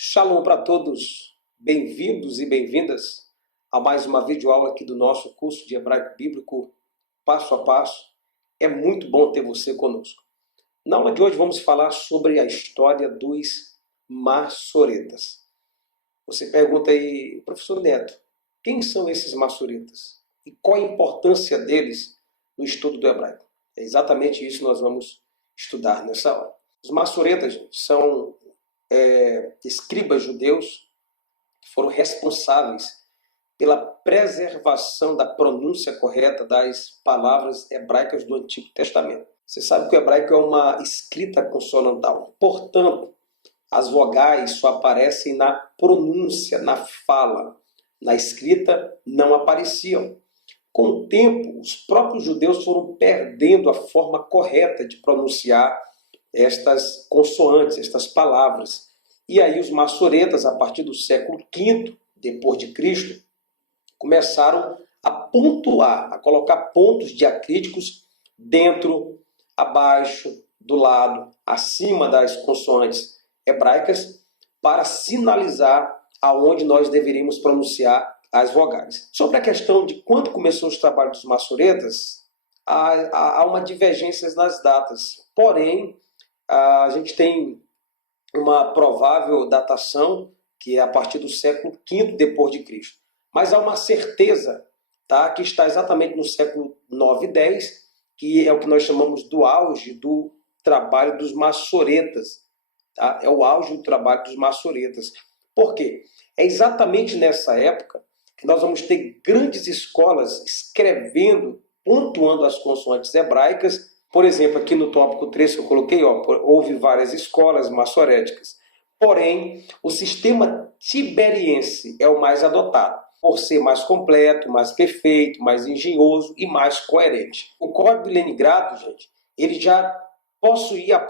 Shalom para todos, bem-vindos e bem-vindas a mais uma videoaula aqui do nosso curso de Hebraico Bíblico Passo a Passo. É muito bom ter você conosco. Na aula de hoje vamos falar sobre a história dos maçoretas. Você pergunta aí, professor Neto, quem são esses maçoretas? E qual a importância deles no estudo do hebraico? É exatamente isso que nós vamos estudar nessa aula. Os maçoretas, gente, são escribas judeus que foram responsáveis pela preservação da pronúncia correta das palavras hebraicas do Antigo Testamento. Você sabe que o hebraico é uma escrita consonantal. Portanto, as vogais só aparecem na pronúncia, na fala. Na escrita não apareciam. Com o tempo, os próprios judeus foram perdendo a forma correta de pronunciar estas consoantes, estas palavras. E aí os maçoretas, a partir do século V depois de Cristo, começaram a pontuar, a colocar pontos diacríticos dentro, abaixo, do lado, acima das consoantes hebraicas, para sinalizar aonde nós deveríamos pronunciar as vogais. Sobre a questão de quando começou os trabalhos dos maçoretas, há uma divergência nas datas. Porém, a gente tem uma provável datação que é a partir do século V depois de Cristo. Mas há uma certeza, tá, que está exatamente no século 9 e 10, que é o que nós chamamos do auge do trabalho dos maçoretas. Tá? É o auge do trabalho dos maçoretas. Por quê? É exatamente nessa época que nós vamos ter grandes escolas escrevendo, pontuando as consoantes hebraicas. Por exemplo, aqui no tópico 3 que eu coloquei, houve várias escolas maçoréticas. Porém, o sistema tiberiense é o mais adotado, por ser mais completo, mais perfeito, mais engenhoso e mais coerente. O Código de Leningrado, gente, ele já possuía a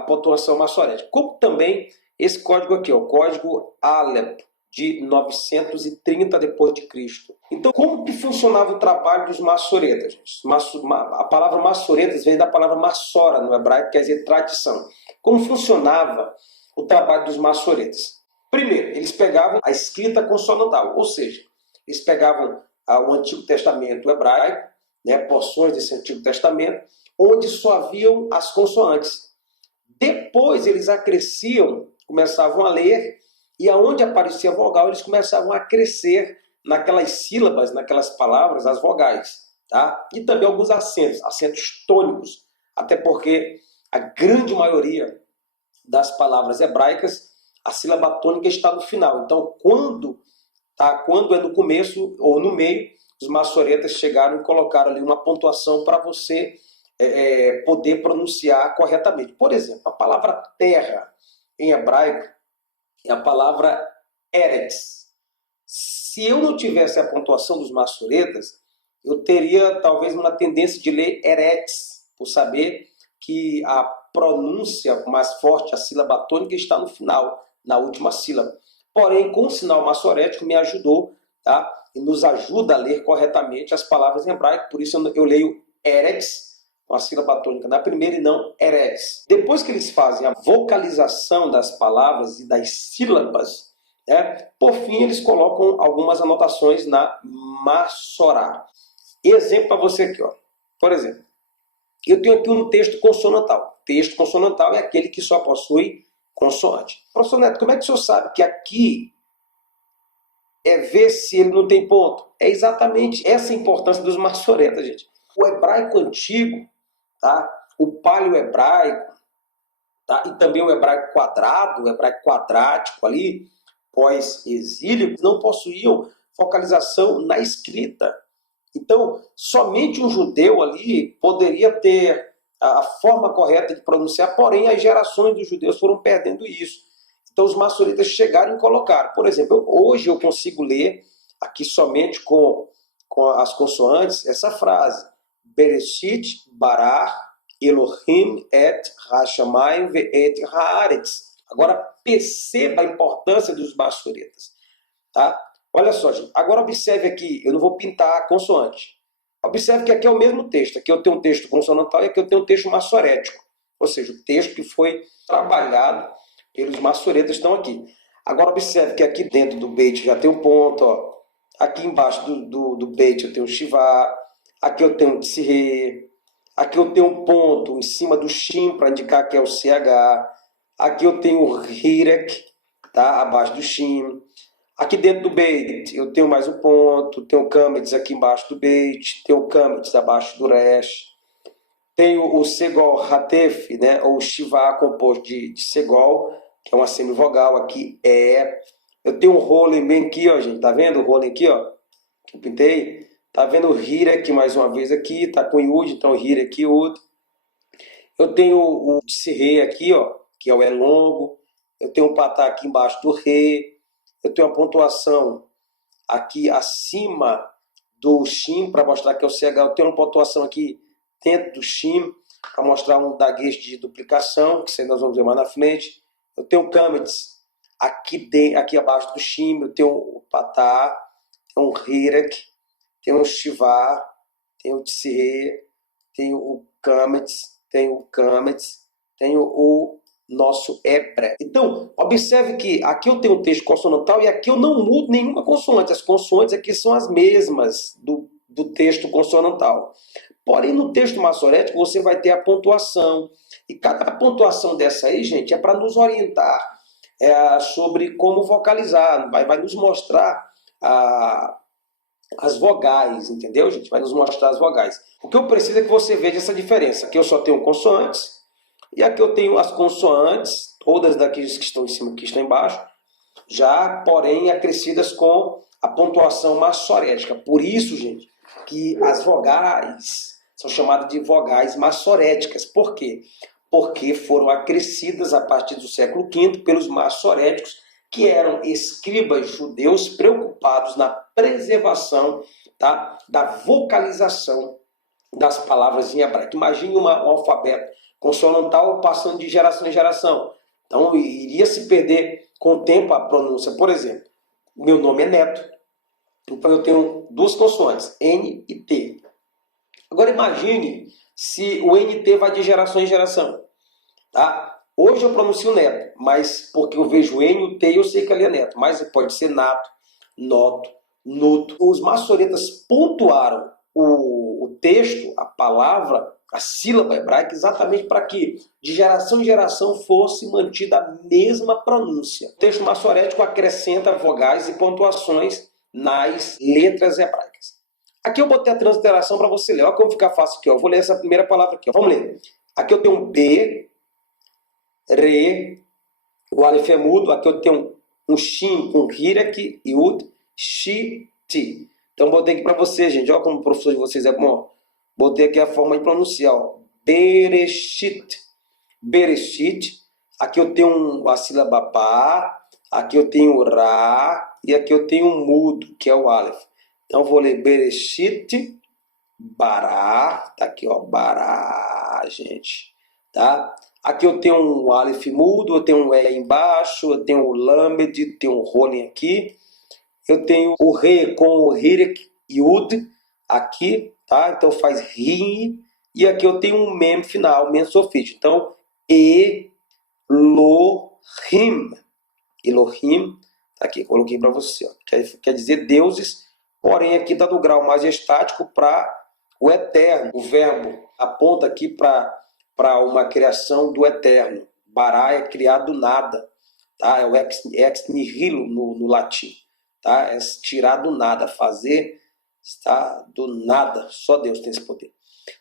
pontuação maçorética. Como também esse código aqui, o Código Aleph, de 930 depois de Cristo. Então, como que funcionava o trabalho dos maçoretas, gente? A palavra maçoretas vem da palavra maçora no hebraico, quer dizer tradição. Como funcionava o trabalho dos maçoretas? Primeiro, eles pegavam a escrita consonantal, ou seja, eles pegavam o Antigo Testamento hebraico, porções desse Antigo Testamento, onde só haviam as consoantes. Depois eles acresciam, começavam a ler, e aonde aparecia a vogal, eles começavam a crescer naquelas sílabas, naquelas palavras, as vogais. Tá? E também alguns acentos tônicos, até porque a grande maioria das palavras hebraicas, a sílaba tônica está no final. Então, quando é no começo ou no meio, os maçoretas chegaram e colocaram ali uma pontuação para você poder pronunciar corretamente. Por exemplo, a palavra terra em hebraico é a palavra Eretz. Se eu não tivesse a pontuação dos maçoretas, eu teria talvez uma tendência de ler Eretz, por saber que a pronúncia mais forte, a sílaba tônica, está no final, na última sílaba. Porém, com o sinal maçorético me ajudou, tá? E nos ajuda a ler corretamente as palavras em hebraico, por isso eu leio Eretz, com a sílaba tônica na primeira e não Eretz. Depois que eles fazem a vocalização das palavras e das sílabas, por fim eles colocam algumas anotações na Maçorá. Exemplo para você aqui, por exemplo, eu tenho aqui um texto consonantal. Texto consonantal é aquele que só possui consoante. Professor Neto, como é que o senhor sabe que aqui é ver se ele não tem ponto? É exatamente essa a importância dos maçoretas, gente. O hebraico antigo, tá? O paleo-hebraico, tá? E também o hebraico quadrado, o hebraico quadrático ali, pós-exílio, não possuíam focalização na escrita. Então, somente um judeu ali poderia ter a forma correta de pronunciar, porém as gerações dos judeus foram perdendo isso. Então os maçoretas chegaram e colocaram. Por exemplo, hoje eu consigo ler aqui somente com as consoantes essa frase: Bereshit bara Elohim et hashamayim ve'et haaretz. Agora perceba a importância dos maçoretas, tá? Olha só, gente. Agora observe aqui, eu não vou pintar a consoante. Observe que aqui é o mesmo texto. Aqui eu tenho um texto consonantal e aqui eu tenho um texto maçorético. Ou seja, o texto que foi trabalhado pelos maçoretas estão aqui. Agora observe que aqui dentro do beit já tem um ponto, ó. Aqui embaixo do beit eu tenho o Shivá, aqui eu tenho o Tsirê, aqui eu tenho um ponto em cima do Shin para indicar que é o CH, aqui eu tenho o Hirek, tá? Abaixo do Shin. Aqui dentro do beit eu tenho mais um ponto, tenho o Kametz aqui embaixo do beit, tenho o Kametz abaixo do Resh, tenho o Segol Hatef, né? Ou Shivá composto de Segol, que é uma semivogal aqui, eu tenho um Rolen bem aqui, ó, gente, tá vendo o Rolen aqui, ó, que eu pintei? Tá vendo o Hirek mais uma vez aqui, tá com Yud, então Hirek Yud. Eu tenho o Tsirê aqui, ó, que é o E longo. Eu tenho um patá aqui embaixo do Ré. Eu tenho a pontuação aqui acima do Shin, para mostrar que é o CH. Eu tenho uma pontuação aqui dentro do Shin, para mostrar um daguejo de duplicação, que isso aí nós vamos ver mais na frente. Eu tenho o Kametz aqui abaixo do Shin. Eu tenho o patá, tenho o Hirek, tenho o Shivá, tenho o Tsirê, tenho o Kametz, tenho o nosso Ebre. Então, observe que aqui eu tenho um texto consonantal e aqui eu não mudo nenhuma consoante. As consoantes aqui são as mesmas do texto consonantal. Porém, no texto maçorético você vai ter a pontuação. E cada pontuação dessa aí, gente, é para nos orientar sobre como vocalizar. Vai nos mostrar as vogais, entendeu, gente? Vai nos mostrar as vogais. O que eu preciso é que você veja essa diferença. Aqui eu só tenho consoantes, e aqui eu tenho as consoantes, todas daqueles que estão em cima e que estão embaixo, já, porém, acrescidas com a pontuação maçorética. Por isso, gente, que as vogais são chamadas de vogais maçoréticas. Por quê? Porque foram acrescidas a partir do século V pelos maçoréticos, que eram escribas judeus preocupados na preservação, tá, da vocalização das palavras em hebraico. Imagine um alfabeto consonantal passando de geração em geração. Então, iria se perder com o tempo a pronúncia. Por exemplo, meu nome é Neto, então eu tenho duas consoantes, N e T. Agora imagine se o NT vai de geração em geração. Tá? Hoje eu pronuncio Neto, mas porque eu vejo N e o T eu sei que ali é Neto, mas pode ser Nato, Noto, Nuto. Os maçoretas pontuaram o texto, a palavra, a sílaba hebraica, exatamente para que de geração em geração fosse mantida a mesma pronúncia. O texto maçorético acrescenta vogais e pontuações nas letras hebraicas. Aqui eu botei a transliteração para você ler. Olha como fica fácil aqui. Ó. Eu vou ler essa primeira palavra aqui. Ó. Vamos ler. Aqui eu tenho um B, Re, o Aleph é mudo. Aqui eu tenho um Shin com Hirek, Yud, Shi, Ti. Então botei aqui para você, gente. Olha como o professor de vocês é bom. Botei aqui a forma de pronunciar. Ó. Bereshit. Bereshit. Aqui eu tenho a sílaba Ba. Aqui eu tenho o Ra. E aqui eu tenho um mudo, que é o Aleph. Então, vou ler Bereshit, Bará, tá aqui, ó, Bará, gente, tá? Aqui eu tenho um Aleph mudo, eu tenho um E embaixo, eu tenho o Lamed, tenho um Rolen aqui, eu tenho o Re com o Hirek Yud aqui, tá? Então faz Rim, e aqui eu tenho um Mem final, Mem sofítico. Então, Elohim, Elohim, tá aqui, coloquei para você, ó. Quer dizer deuses. Porém, aqui está no grau mais estático para o eterno. O verbo aponta aqui para uma criação do eterno. Bará é criado do nada. Tá? É o ex nihilo no latim. Tá? É tirar do nada, fazer tá? Do nada. Só Deus tem esse poder.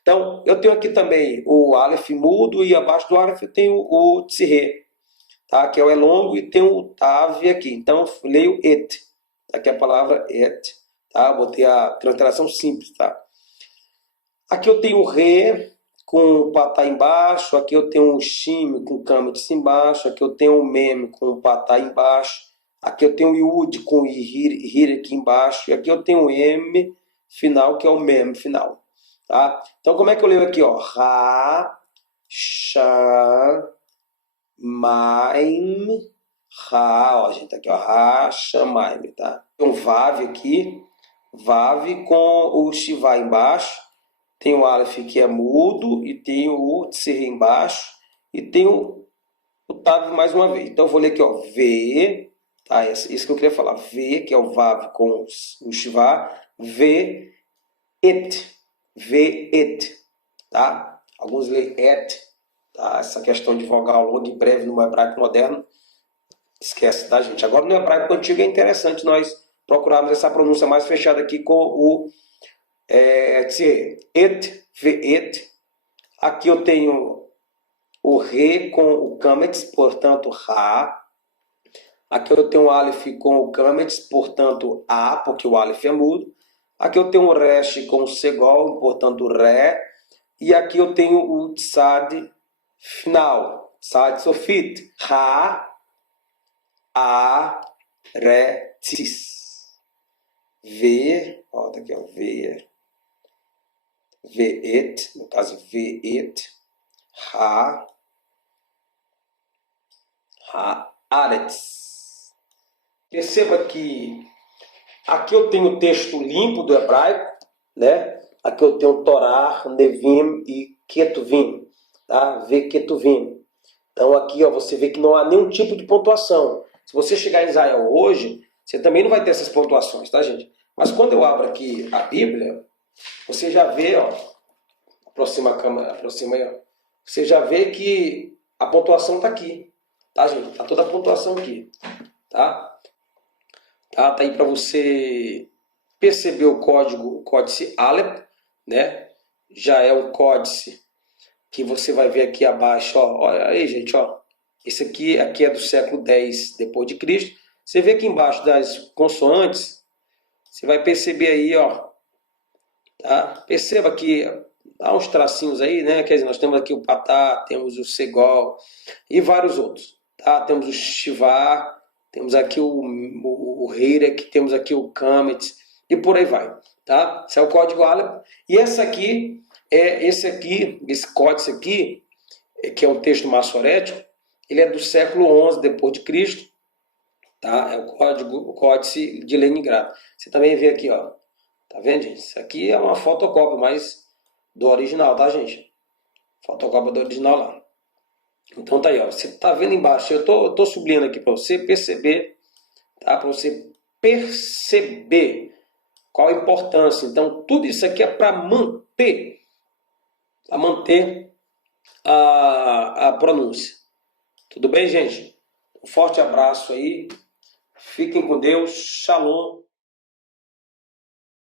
Então, eu tenho aqui também o Aleph mudo e abaixo do Aleph eu tenho o Tsirê, tá? Que é o longo, e tem o Tav aqui. Então, eu leio Et. Aqui a palavra Et. Tá? Botei a transliteração simples, tá? Aqui eu tenho o Re com o Patá embaixo, aqui eu tenho o Shim com o Kametz embaixo, aqui eu tenho o Mem com o Patá embaixo, aqui eu tenho o Yud com o Hirek embaixo, e aqui eu tenho o M final, que é o Mem final. Tá? Então, como é que eu leio aqui? Ó? Ra, Sha, Maim, Ra, ó, gente, aqui, ó, Ra, Shamaim, tá? Tem um Vav aqui, Vav com o Shivá embaixo, tem o Aleph que é mudo, e tem o Tsirê embaixo, e tem o o Tav mais uma vez. Então eu vou ler aqui, ó, V, tá? Isso que eu queria falar. V, que é o Vav com o Shivá, V, et, V, et, tá? Alguns leem et, tá? Essa questão de vogal longa e breve no hebraico moderno, esquece, tá, gente? Agora no hebraico antigo é interessante nós procurarmos essa pronúncia mais fechada aqui com o et, V, et. Aqui eu tenho o re com o kametz, portanto, ra. Aqui eu tenho o aleph com o kametz, portanto, a, porque o aleph é mudo. Aqui eu tenho o resh com o segol, portanto, ré. E aqui eu tenho o tzad final, tzad sofit, ra, a, ré, tis. V, ó, tá aqui, ó, V, et, no caso, V, et, ra, Haaretz. Perceba que aqui eu tenho o texto limpo do hebraico, né? Aqui eu tenho Torá, Nevim e Ketuvim, tá? Ketuvim. Então aqui, ó, você vê que não há nenhum tipo de pontuação. Se você chegar em Israel hoje, você também não vai ter essas pontuações, tá, gente? Mas quando eu abro aqui a Bíblia, você já vê, ó, aproxima a câmera, aproxima aí, ó. Você já vê que a pontuação está aqui. Tá, gente? Tá toda a pontuação aqui, tá? Tá aí para você perceber o código, o códice Aleph, né? Já é um códice que você vai ver aqui abaixo, ó. Olha aí, gente, ó. Esse aqui é do século X depois de Cristo. Você vê aqui embaixo das consoantes, você vai perceber aí, ó. Tá? Perceba que há uns tracinhos aí, né? Quer dizer, nós temos aqui o patá, temos o segol e vários outros. Tá? Temos o Shivá, temos aqui o Hirek, temos aqui o Kamet e por aí vai. Tá? Esse é o código Aleph. E esse códice aqui, que é um texto massorético, ele é do século XI depois de Cristo. Tá? É o códice de Leningrado. Você também vê aqui, ó. Tá vendo, gente? Isso aqui é uma fotocópia, mas do original, tá, gente? Fotocópia do original lá. Então tá aí, ó. Você tá vendo embaixo, eu tô sublinhando aqui para você perceber, tá? Para você perceber qual a importância. Então, tudo isso aqui é para manter a pronúncia. Tudo bem, gente? Um forte abraço aí. Fiquem com Deus. Shalom.